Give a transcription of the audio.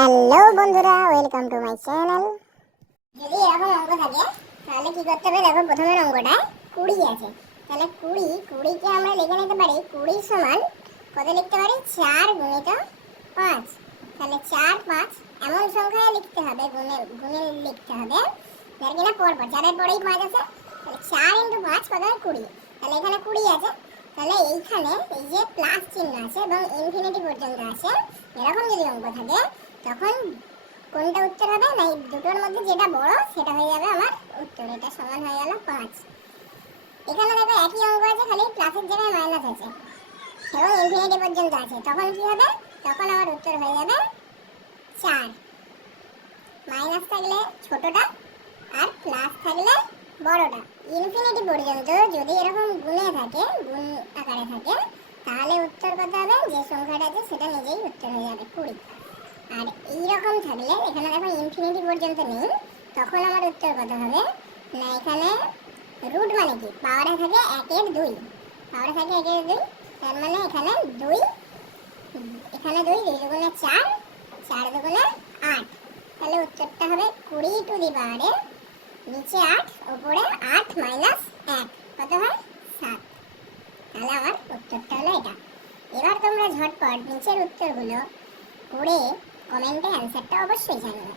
Hello বন্ধুরা, welcome to my channel. যদি এরকম অঙ্ক থাকে তাহলে কি করতে হবে? দেখো, প্রথমের অঙ্কটায় 20 আছে। তাহলে 20কে আমরা লিখে নিতে পারি 20 সমান কত লিখতে পারি? 4 গুণিত 5। তাহলে 4 5 এমন সংখ্যায় লিখতে হবে, গুণে গুণে লিখতে হবে যার কিনা পরপর 4-এর পরেই 5 আছে। তাহলে 4 × 5 কত হয়? 20। তাহলে এখানে 20 আছে। তাহলে এইখানে এই যে প্লাস চিহ্ন আছে এবং ইনফিনিটি পর্যন্ত আছে, এরকম যদি অঙ্ক থাকে তখন কোনটা উত্তর হবে? না, এই দুটোর মধ্যে যেটা বড় সেটা হয়ে যাবে আমার উত্তর। এটা সমান হয়ে গেল 5। এখানে দেখো একই অঙ্ক আছে, খালি প্লাসের জায়গায় মাইনাস আছে এবং ইনফিনিটি পর্যন্ত আছে। তখন কি হবে? তখন আমার উত্তর হয়ে যাবে 4। মাইনাস থাকলে ছোটটা আর প্লাস থাকলে বড়টা। ইনফিনিটি পর্যন্ত যদি এরকম গুণে থাকে, গুণ আকারে থাকে, তাহলে উত্তর কত হবে? যে সংখ্যাটা আছে সেটা নিজেই উত্তর হয়ে যাবে 20। আর এইরকম থাকলে, এখানে দেখো ইনফিনিটি পর্যন্ত নেই, তখন আমার উত্তর কত হবে? না, এখানে রুট মানে কি? পাওয়ারে থাকে 1-এর 2। পাওয়ারে থাকে 1-এর 2, তার মানে এখানে 2, এখানে 2, 2 দুগুণে 4, 4 দুগুণে 8। তাহলে উত্তরটা হবে 20 টু দি পাওয়ারে নিচে 8, উপরে 8 মাইনাস 1, কত হয়? 7। তাহলে আমার উত্তরটা হলো এটা। এবার তোমরা ঝটপট নিচের উত্তরগুলো করে কমেন্টে অ্যান্সারটা অবশ্যই জানাবে।